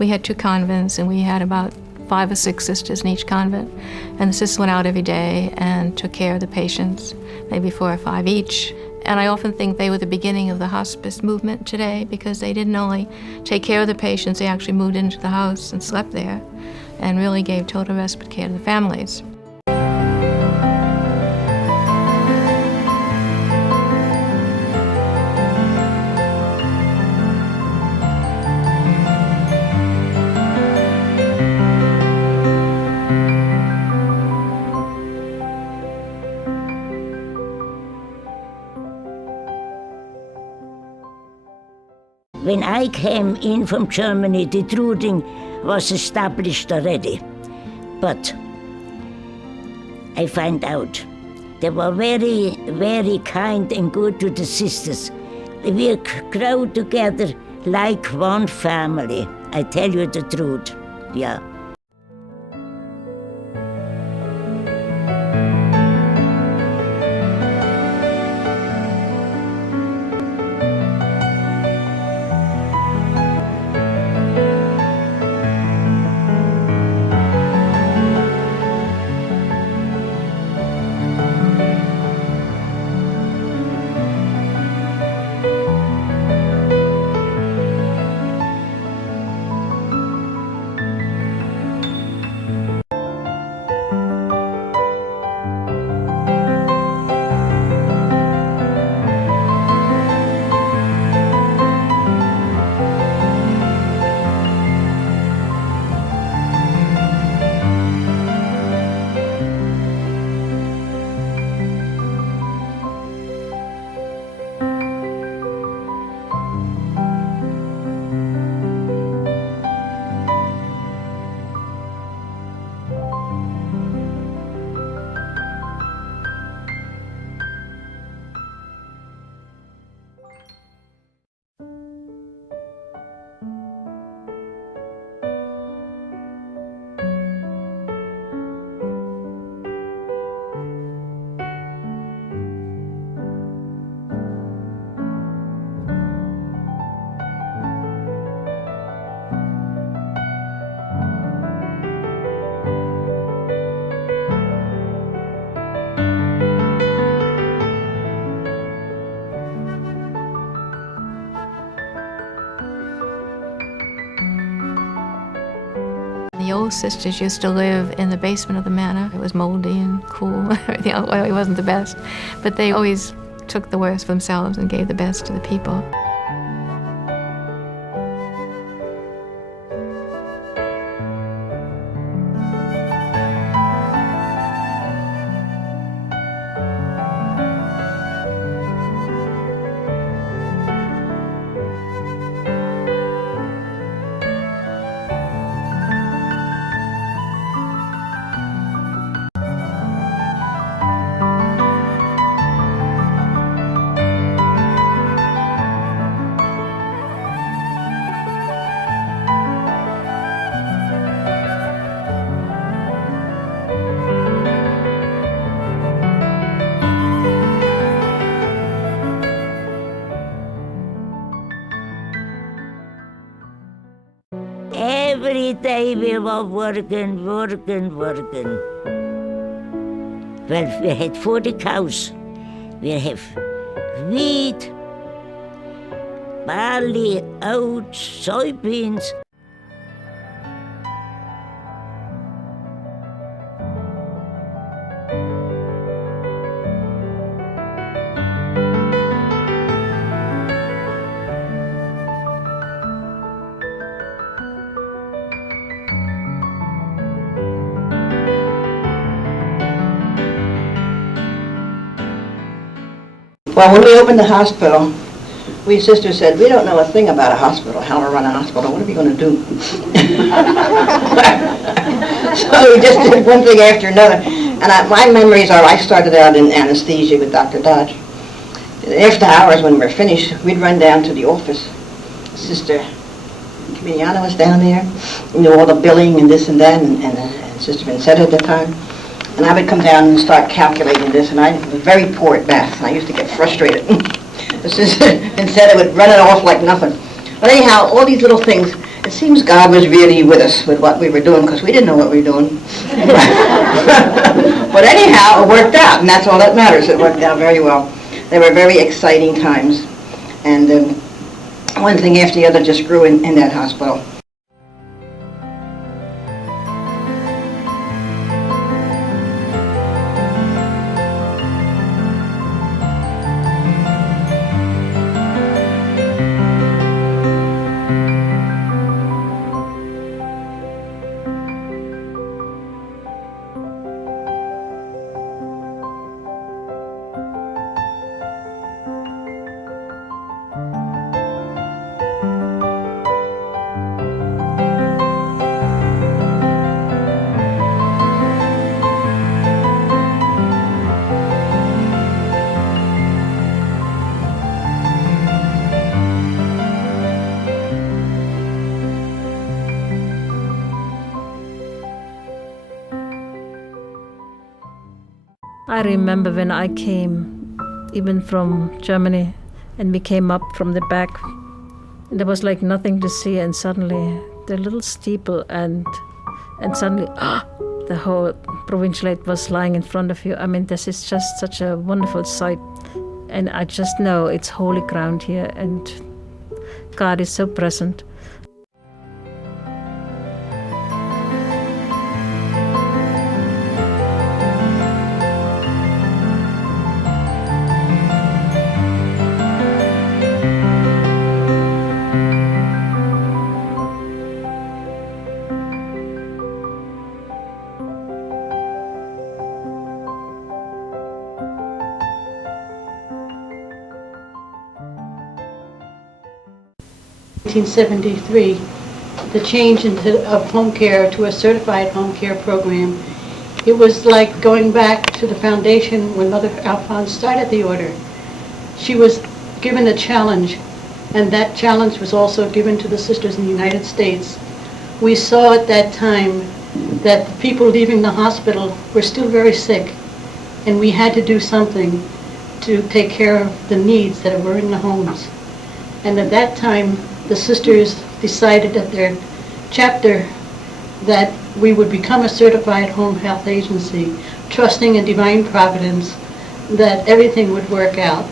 We had 2 convents, and we had about 5 or 6 sisters in each convent. And the sisters went out every day and took care of the patients, maybe 4 or 5 each. And I often think they were the beginning of the hospice movement today, because they didn't only take care of the patients, they actually moved into the house and slept there and really gave total respite care to the families. When I came in from Germany, the Truding was established already. But I find out they were very, very kind and good to the sisters. We grow together like one family. I tell you the truth, yeah. The old sisters used to live in the basement of the manor. It was moldy and cool. Everything else, well, it wasn't the best. But they always took the worst for themselves and gave the best to the people. Every day we were working. Well, we had 40 cows. We have wheat, barley, oats, soybeans. Well, when we opened the hospital, we sisters said, we don't know a thing about a hospital, how to run a hospital, what are we going to do? So we just did one thing after another. And my memories are I started out in anesthesia with Dr. Dodge. After hours, when we were finished, we'd run down to the office. Sister Caminiana was down there, knew all the billing and this and that, and Sister Vincetta at the time. And I would come down and start calculating this, and I was very poor at math, and I used to get frustrated. The Sister Vincetta would run it off like nothing. But anyhow, all these little things, It seems God was really with us with what we were doing, because we didn't know what we were doing. But anyhow, it worked out, and that's all that matters. It worked out very well. They were very exciting times, and one thing after the other just grew in that hospital. I remember when I came, even from Germany, and we came up from the back, there was like nothing to see, and suddenly the little steeple, and suddenly, the whole provincialate was lying in front of you. I mean, this is just such a wonderful sight, and I just know it's holy ground here, and God is so present. In 1973, the change of home care to a certified home care program. It was like going back to the foundation when Mother Alphonse started the order. She was given a challenge, and that challenge was also given to the sisters in the United States. We saw at that time that the people leaving the hospital were still very sick, and we had to do something to take care of the needs that were in the homes. And at that time, the sisters decided at their chapter that we would become a certified home health agency, trusting in divine providence that everything would work out.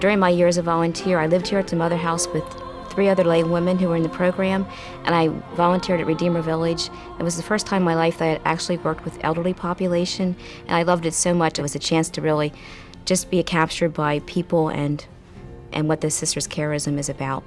During my years of volunteer, I lived here at the Mother House with 3 other lay women who were in the program, and I volunteered at Redeemer Village. It was the first time in my life that I had actually worked with elderly population, and I loved it so much. It was a chance to really just be captured by people and what the Sisters' Charism is about.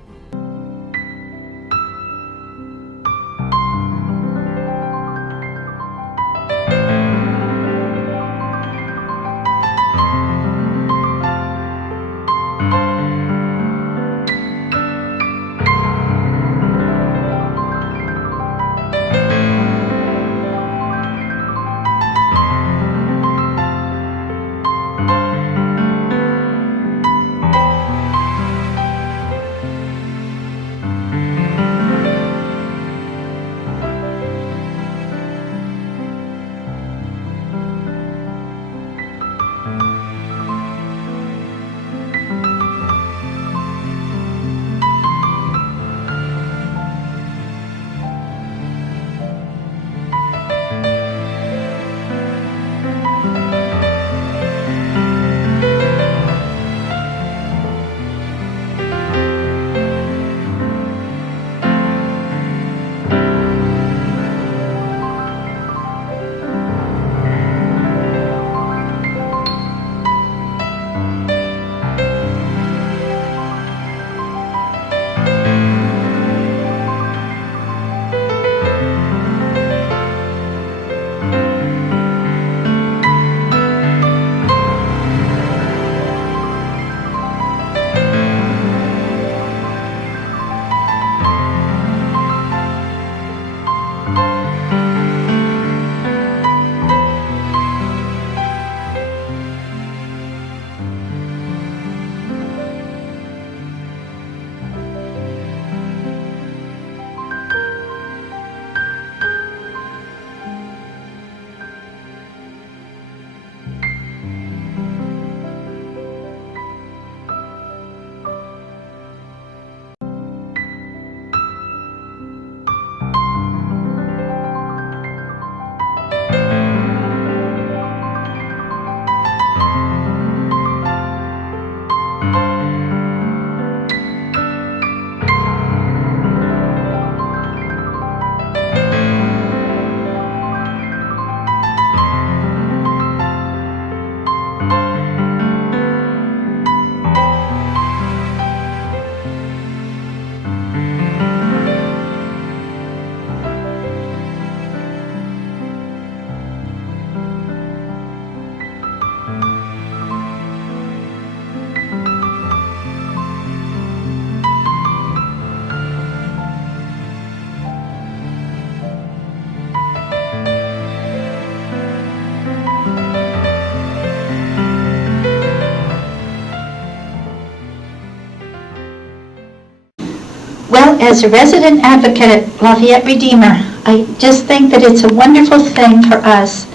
Well, as a resident advocate at Lafayette Redeemer, I just think that it's a wonderful thing for us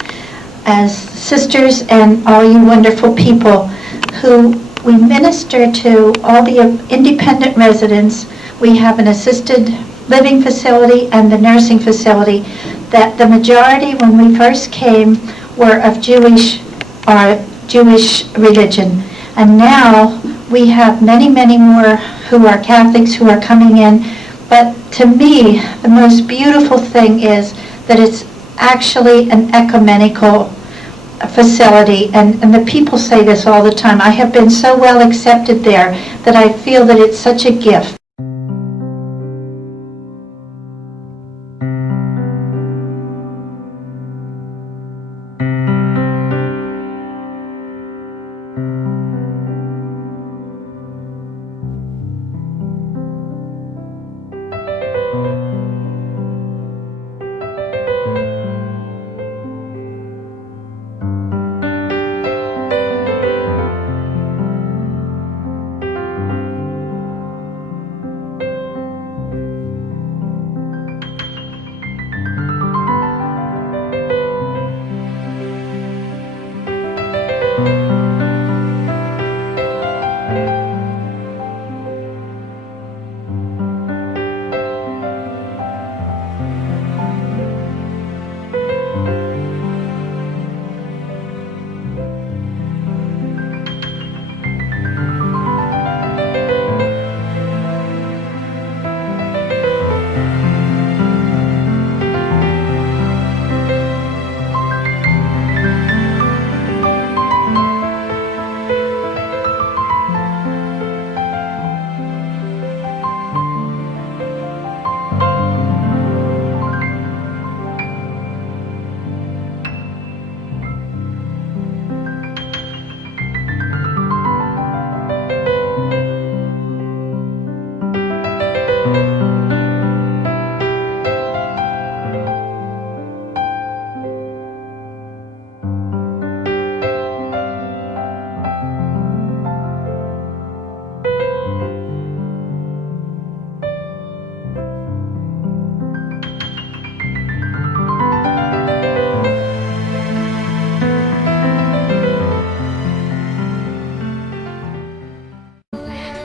as sisters and all you wonderful people who we minister to all the independent residents. We have an assisted living facility and the nursing facility that the majority when we first came were of Jewish religion. And now we have many, many more who are Catholics who are coming in. But to me, the most beautiful thing is that it's actually an ecumenical facility. And the people say this all the time. I have been so well accepted there that I feel that it's such a gift.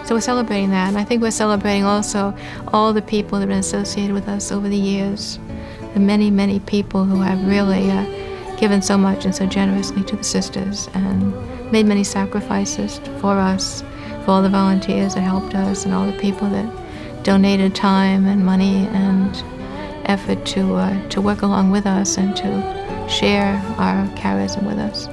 So we're celebrating that, and I think we're celebrating also all the people that have been associated with us over the years, the many, many people who have really given so much and so generously to the sisters and made many sacrifices for us, for all the volunteers that helped us and all the people that donated time and money and effort to work along with us and to share our charism with us.